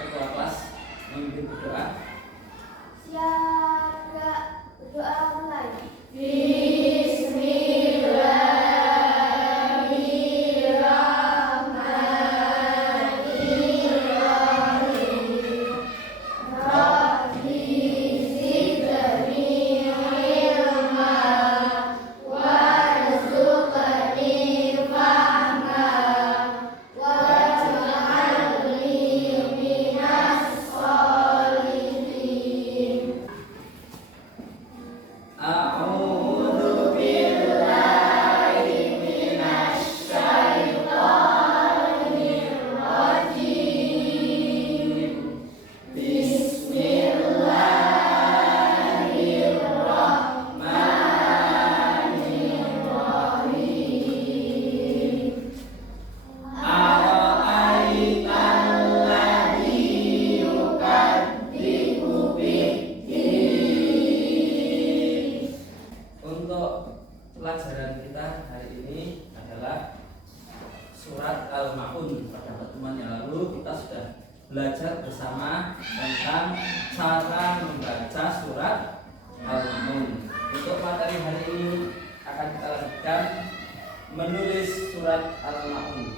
ketua kelas memimpin berdoa. Siap, berdoa mulai. Pelajaran kita hari ini adalah surat Al-Ma'un. Pada pertemuan yang lalu kita sudah belajar bersama tentang cara membaca surat Al-Ma'un. Untuk materi hari ini akan kita lanjutkan menulis surat Al-Ma'un.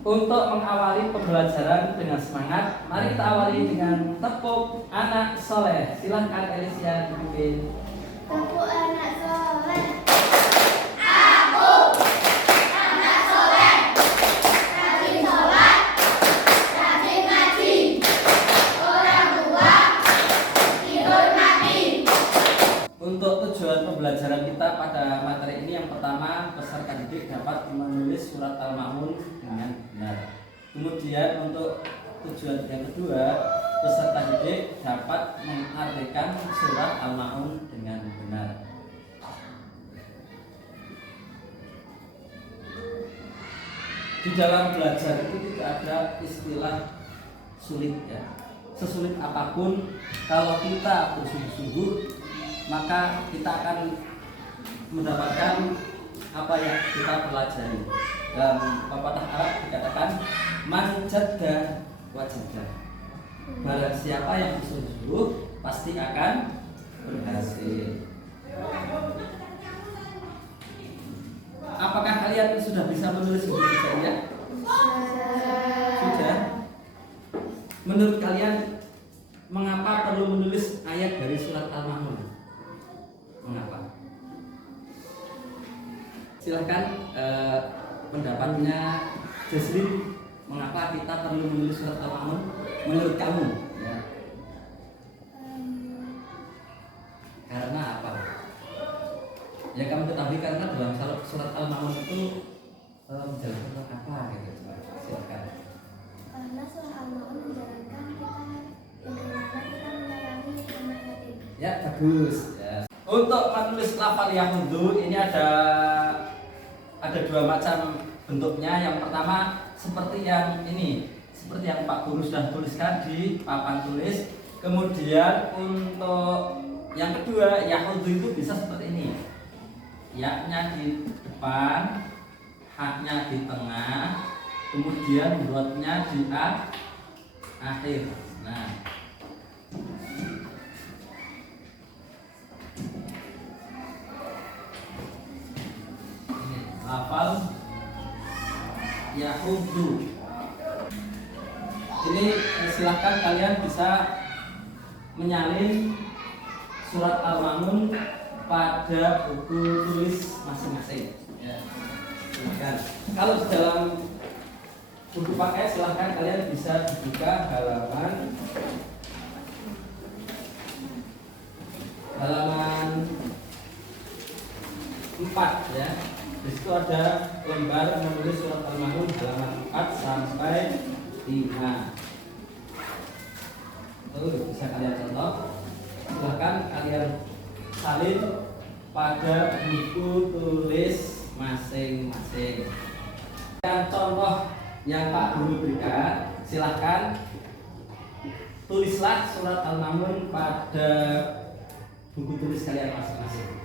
Untuk mengawali pembelajaran dengan semangat, mari kita awali dengan tepuk anak soleh. Silahkan Elisia dipimpin. Tepuk anak soleh. Aku anak soleh, rajin sholat, rajin ngaji, orang tua dihormati. Untuk tujuan pembelajaran kita pada materi ini, yang pertama, peserta didik dapat menulis surat Al-Ma'un dengan benar. Kemudian untuk tujuan yang kedua, peserta didik dapat mengartikan surat Al-Ma'un dengan benar. Di dalam belajar itu tidak ada istilah sulit ya. Sesulit apapun, kalau kita bersungguh-sungguh, maka kita akan mendapatkan apa yang kita pelajari. Dalam pepatah Arab dikatakan man jadda wajada. Barang siapa yang bersungguh-sungguh pasti akan berhasil. Apakah kalian sudah bisa menulis huruf hijaiyah? Sudah. Menurut kalian, mengapa perlu menulis ayat dari surat Al-Ma'un? Mengapa? Silahkan pendapatnya Jasmine. Mengapa kita perlu menulis surat Al-Ma'un? Menurut kamu? Ya. Karena apa? Ya kamu ketahui karena dalam surat Al-Ma'un itu menjelaskan tentang apa gitu. Silakan. Karena surah Al-Ma'un menjalankan bagaimana kita menyayangi anak yatim. Ya bagus. Ya. Untuk menulis lafal yahudu ini ada dua macam bentuknya. Yang pertama seperti yang ini, seperti yang Pak Guru sudah tuliskan di papan tulis. Kemudian untuk yang kedua, yahudu itu bisa seperti ini. Ya-nya di depan, ha-nya di tengah, kemudian dotnya di akhir. Nah, ini lafal yahudu. Ini silahkan kalian bisa menyalin surat Al-Ma'un pada buku tulis masing-masing. Ya, silahkan. Kalau di dalam buku pakai, silahkan kalian bisa dibuka halaman 4 ya. Di situ ada lembar menulis surat Al-Ma'un halaman 4 sampai 5. Itu bisa kalian contoh. Silahkan kalian salin pada buku tulis masing-masing. Dan contoh yang Pak Guru berikan, silahkan tulislah surat Al-Ma'un pada buku tulis kalian masing-masing.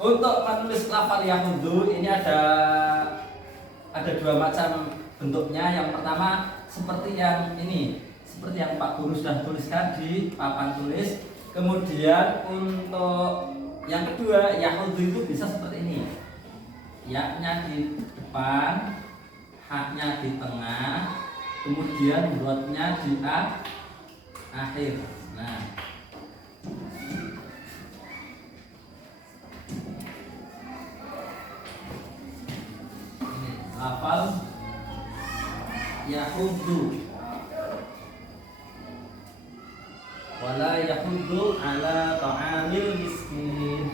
Untuk menulis lafal yahudu ini ada dua macam bentuknya. Yang pertama seperti yang ini, seperti yang Pak Guru sudah tuliskan di papan tulis. Kemudian untuk yang kedua yahudu itu bisa seperti ini, ya-nya di depan, ha-nya di tengah, kemudian dotnya di akhir. Nah, ini lafal yahudu. Wala yahuddu ala ta'amil miskin.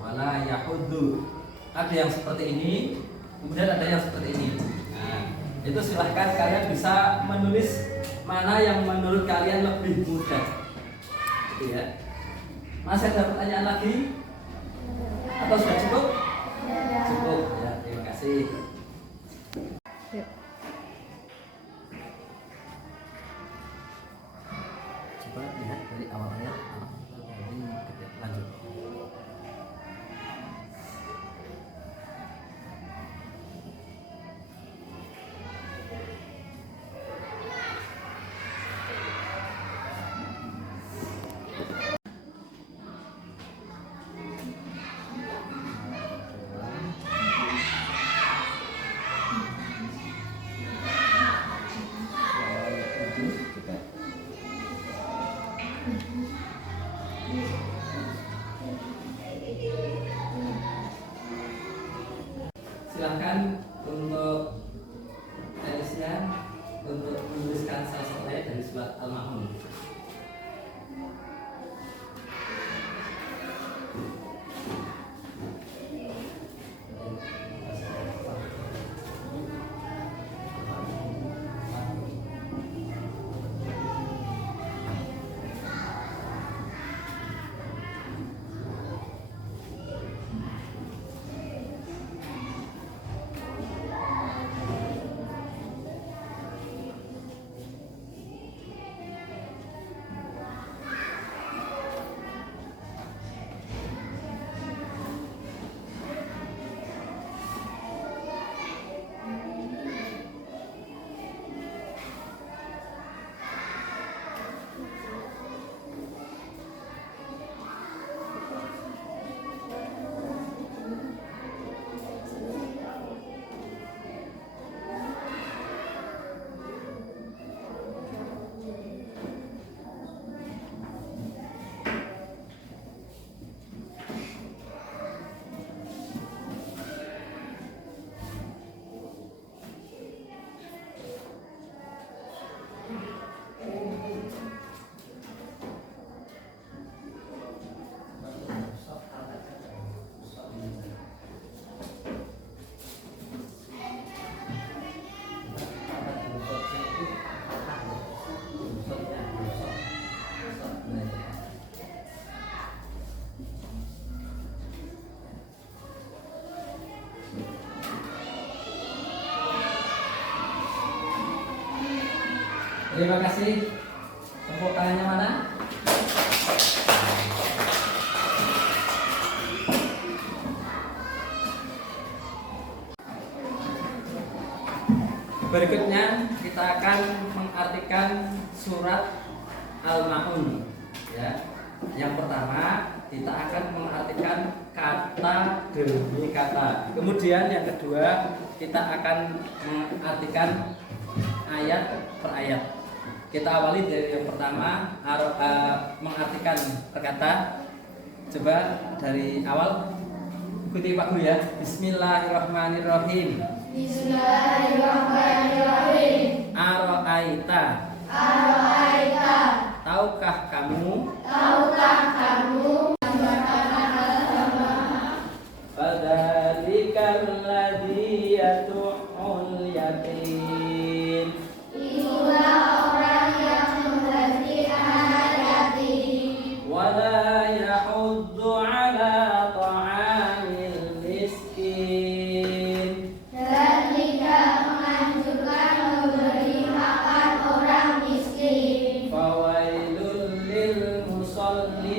Wala yahuddu. Ada yang seperti ini, kemudian ada yang seperti ini. Nah, itu silahkan kalian bisa menulis mana yang menurut kalian lebih mudah. Gitu ya. Masih ada pertanyaan lagi? Atau sudah cukup? Cukup ya, terima kasih. Coba lihat dari awal ayat lanjut. Silahkan untuk Alicia untuk menuliskan salah satu ayat dari surat Al-Ma'un. Terima kasih. Tepuk tangannya mana? Berikutnya kita akan mengartikan surat Al-Ma'un. Ya. Yang pertama kita akan mengartikan kata demi kata. Kemudian yang kedua kita akan mengartikan ayat per ayat. Kita awali dari yang pertama, mengartikan perkata. Coba dari awal, ikuti Pak Guru ya. Bismillahirrahmanirrahim. Bismillahirrahmanirrahim. Aro'aita. Aro'aita. Tahukah kamu? Tahukah kamu? Fadzalikal ladzi yatu'ul yatim. Itulah orang yang mengerti anak yatim. Wala yahuddu ala ta'amil miskin. Dan tidak menganjurkan memberi makan orang miskin. Fawailul lil musallin.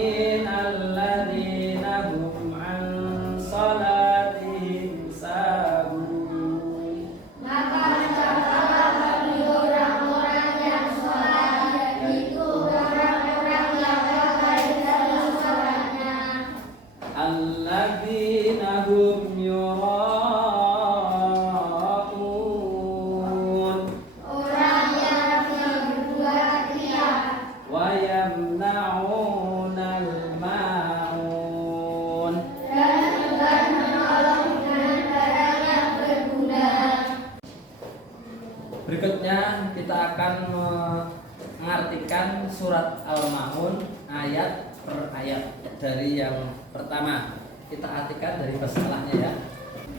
ayat. Dari yang pertama kita artikan dari basmalahnya ya.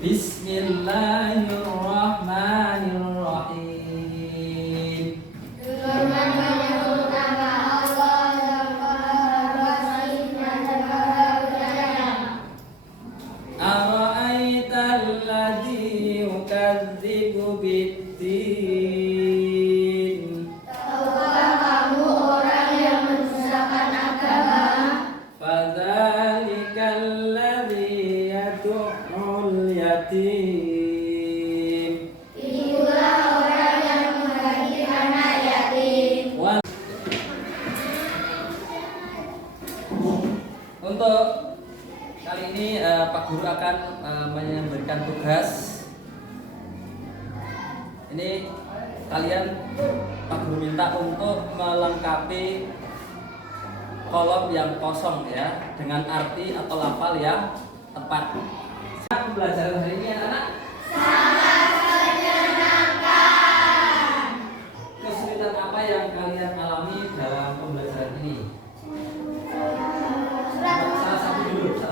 Bismillahirrahmanirrahim. Dengan menyebut nama Allah yang Maha Pengasih dan Maha Penyayang. Ara'aital ladzi yukadzibu biddin. Tahukah kamu orang yang mendustakan agama? Fadzalikal ladzi yad'ul yatim. Itulah orang yang membagi anak yatim. Untuk kali ini Pak Guru akan memberikan tugas. Ini kalian Pak Guru minta untuk melengkapi kolom yang kosong ya dengan arti atau lafal yang tepat. Pembelajaran hari ini anak-anak kesulitan apa yang kalian alami dalam pembelajaran ini? Salah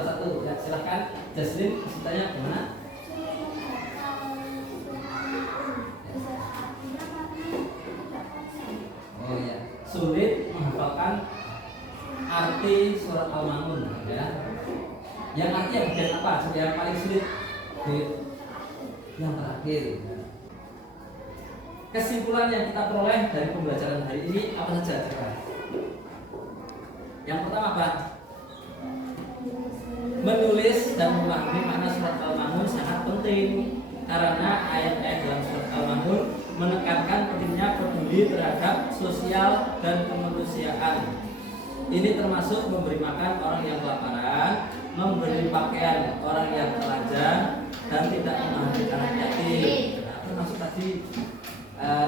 satu ya, silahkan Jaslin ceritanya gimana? Oh ya, sulit menghafalkan arti surat Al-Ma'un ya. Yang artinya bagian apa? Yang paling sulit yang terakhir. Kesimpulan yang kita peroleh dari pembelajaran hari ini apa saja coba? Yang pertama apa? Menulis dan memahami makna surat Al-Ma'un sangat penting karena ayat-ayat dalam surat Al-Ma'un menekankan pentingnya peduli terhadap sosial dan kemanusiaan. Ini termasuk memberi makan orang yang kelaparan, memberi pakaian orang yang telanjang, dan tidak menghadapi anak yatim. Nah, termasuk tadi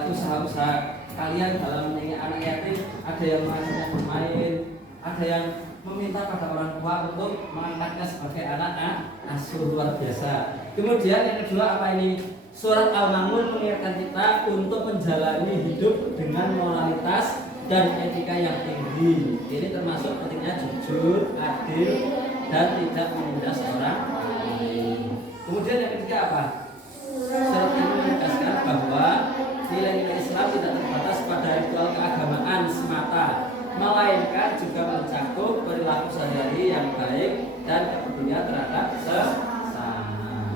usaha-usaha kalian dalam menyayangi anak yatim, ada yang mengajaknya bermain, ada yang meminta pada orang tua untuk mengangkatnya sebagai anak asuh, luar biasa. Kemudian yang kedua apa ini? Surat Al-Ma'un mengingatkan kita untuk menjalani hidup dengan moralitas dan etika yang tinggi. Ini termasuk pentingnya jujur, adil, dan tidak menindas orang lain. Kemudian yang ketiga apa? Surat ini menegaskan bahwa nilai-nilai Islam tidak terbatas pada ritual keagamaan semata, melainkan juga mencakup perilaku sehari-hari yang baik dan kepedulian terhadap sesama.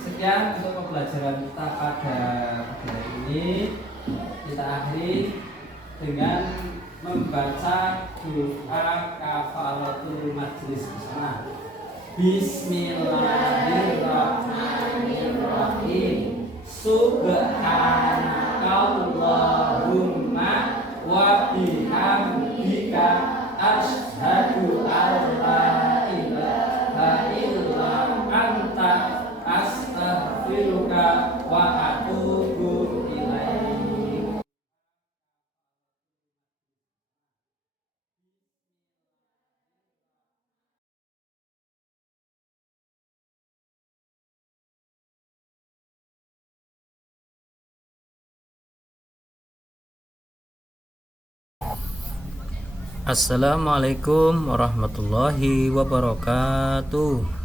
Sekian untuk pembelajaran kita pada hari ini. Kita akhiri dengan membaca doa kafaratul majlis bersama. Bismillahirrahmanirrahim. Subhanakallahumma wa bihamdika asyhadu an la ilaha illa anta astaghfiruka wa atubu ilaik. Assalamualaikum warahmatullahi wabarakatuh.